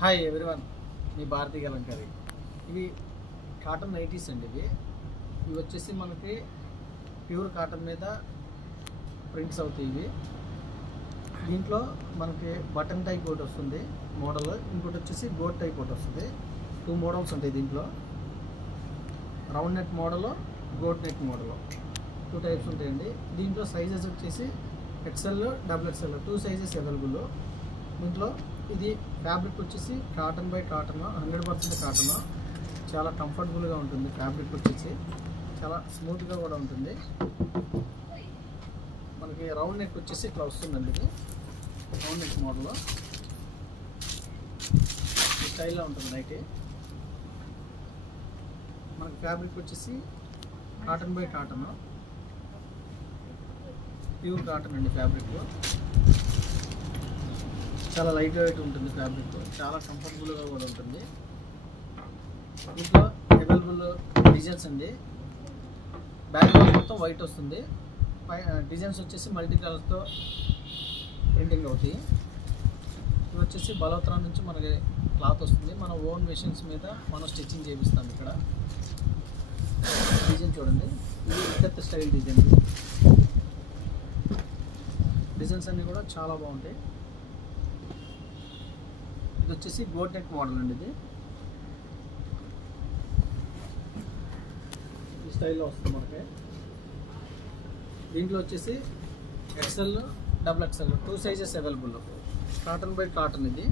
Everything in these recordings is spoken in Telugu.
హాయ్ ఎవ్రీవన్, మీ భారతీ కలంకారీ. ఇవి కాటన్ నైటీస్ అండి. ఇవి వచ్చేసి మనకి ప్యూర్ కాటన్ మీద ప్రింట్స్ అవుతాయి. దీంట్లో మనకి బటన్ టైప్ ఒకటి వస్తుంది మోడల్, ఇంకోటి వచ్చేసి గోట్ టైప్ ఒకటి వస్తుంది. 2 మోడల్స్ ఉంటాయి దీంట్లో. Round neck model, boat neck model, 2 types ఉంటాయండి. దీంట్లో సైజెస్ వచ్చేసి XL, XXL 2 సైజెస్ అవైలబుల్. దీంట్లో ఇది ఫ్యాబ్రిక్ వచ్చేసి కాటన్ బై కాటన్, 100% కాటన్. చాలా కంఫర్టబుల్గా ఉంటుంది. ఫ్యాబ్రిక్ వచ్చేసి చాలా స్మూత్గా కూడా ఉంటుంది. మనకి రౌండ్ నెక్ వచ్చేసి ఇట్లా వస్తుందండి. ఇది రౌండ్ నెక్ మోడల్ ఈ స్టైల్లో ఉంటుంది నైటీ. మనకి ఫ్యాబ్రిక్ వచ్చేసి cotton by cotton, pure cotton అండి. ఫ్యాబ్రిక్ చాలా లైట్ వెయిట్ ఉంటుంది. ఫ్యాబ్రిక్ చాలా కంఫర్టబుల్గా కూడా ఉంటుంది. దీంట్లో అవైలబుల్ డిజైన్స్ అండి. బ్యాక్గ్రౌండ్ మొత్తం వైట్ వస్తుంది. డిజైన్స్ వచ్చేసి మల్టీ కలర్స్తో ప్రింటింగ్ అవుతాయి. ఇవి వచ్చేసి బలోత్రా నుంచి మనకి క్లాత్ వస్తుంది. మన ఓన్ మెషిన్స్ మీద మనం స్టిచ్చింగ్ చేపిస్తాం. ఇక్కడ డిజైన్ చూడండి, ఇది ఇక్కత్ స్టైల్ డిజైన్. డిజైన్స్ అన్నీ కూడా చాలా బాగుంటాయి. ఇది వచ్చేసి గోట్ నెక్ మోడల్ అండి. ఇది ఈ స్టైల్లో వస్తుంది మనకి. దీంట్లో వచ్చేసి XL, XXL 2 sizes available. Cotton by cotton. ఇది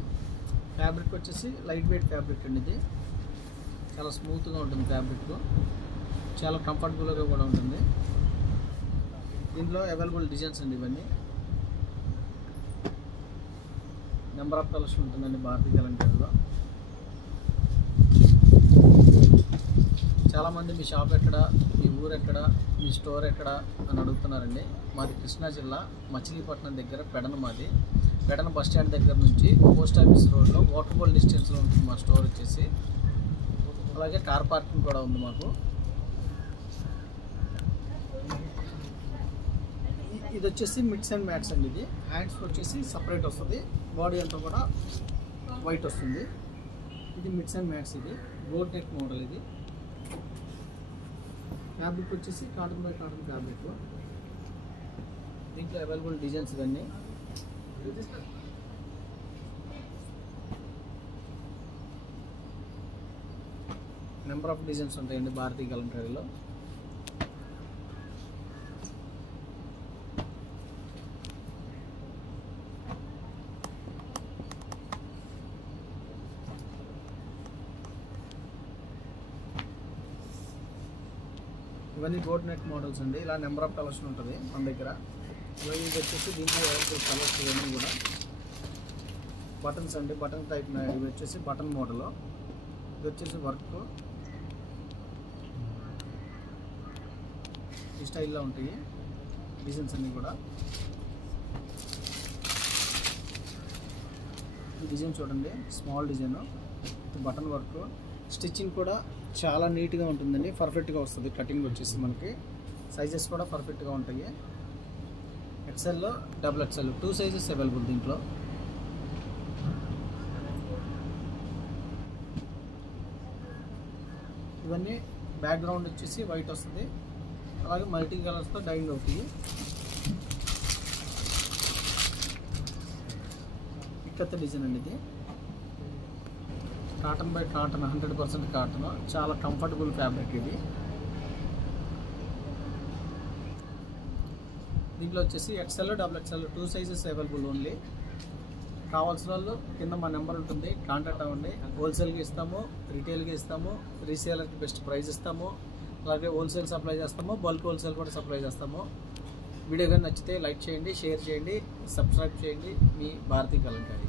ఫ్యాబ్రిక్ వచ్చేసి లైట్ వెయిట్ ఫ్యాబ్రిక్ అండి. ఇది చాలా స్మూత్గా ఉంటుంది. ఫ్యాబ్రిక్ చాలా కంఫర్టబుల్గా కూడా ఉంటుంది. దీంట్లో అవైలబుల్ డిజైన్స్ అండి. ఇవన్నీ నెంబర్ ఆఫ్ కలర్స్ ఉంటుందండి భారతీ కలంకారీలో. చాలామంది మీ షాప్ ఎక్కడ, మీ ఊరు ఎక్కడ, మీ స్టోర్ ఎక్కడ అని అడుగుతున్నారండి. మాది కృష్ణా జిల్లా, మచిలీపట్నం దగ్గర పెడన. మాది పెడన బస్ స్టాండ్ దగ్గర నుంచి పోస్ట్ ఆఫీస్ రోడ్లో వాకబుల్ డిస్టెన్స్లో ఉంటుంది మా స్టోర్ వచ్చేసి. అలాగే కార్ పార్కింగ్ కూడా ఉంది మాకు. ఇది వచ్చేసి మిక్స్ అండ్ మ్యాట్స్ అండి. ఇది హ్యాండ్స్ వచ్చేసి సపరేట్ వస్తుంది, బాడీ అంతా కూడా వైట్ వస్తుంది. ఇది మిక్స్ అండ్ మ్యాట్స్. ఇది గోట్ నెక్ మోడల్. ఇది ఫ్యాబ్రిక్ వచ్చేసి కాటన్ బై కాటన్ ఫ్యాబ్రిక్. దీంట్లో అవైలబుల్ డిజైన్స్ ఇవన్నీ. నెంబర్ ఆఫ్ డిజైన్స్ ఉంటాయండి భారతీ కలంకారీలో. ఇవన్నీ గోట్ నెక్ మోడల్స్ అండి. ఇలా నెంబర్ ఆఫ్ కలర్స్ ఉంటుంది మన దగ్గర. ఇవన్నీ వచ్చేసి దీంట్లో అవైలబుల్ కలర్స్ ఇవన్నీ కూడా బటన్స్ అండి. Button type. ఇవి వచ్చేసి బటన్ మోడల్. ఇది వచ్చేసి వర్క్ ఈ స్టైల్లో ఉంటాయి డిజైన్స్ అన్నీ కూడా. ఈ డిజైన్ చూడండి, small design, button work. Stitching కూడా చాలా నీట్గా ఉంటుందండి. పర్ఫెక్ట్గా వస్తుంది. కటింగ్ వచ్చేసి మనకి సైజెస్ కూడా పర్ఫెక్ట్గా ఉంటాయి. XL, XXL 2 సైజెస్ అవైలబుల్ దీంట్లో. ఇవన్నీ బ్యాక్గ్రౌండ్ వచ్చేసి వైట్ వస్తుంది. అలాగే మల్టీ కలర్స్తో డైయింగ్ అవుతాయి. ఇక్కత్త డిజైన్ అండి. ఇది కాటన్ బై కాటన్, 100% కాటన్. చాలా కంఫర్టబుల్ ఫ్యాబ్రిక్ ఇది. దీంట్లో వచ్చేసి XL, XXL 2 sizes available only. కావాల్సిన వాళ్ళు కింద మా నెంబర్ ఉంటుంది, కాంటాక్ట్ అవ్వండి. హోల్సేల్గా ఇస్తాము, రిటైల్గా ఇస్తాము, రీసేలర్కి బెస్ట్ ప్రైస్ ఇస్తాము. అలాగే హోల్సేల్ సప్లై చేస్తాము, బల్క్ హోల్సేల్ కూడా సప్లై చేస్తాము. వీడియో కానీ నచ్చితే లైక్ చేయండి, షేర్ చేయండి, సబ్స్క్రైబ్ చేయండి. మీ భారతీ కలంకారీ.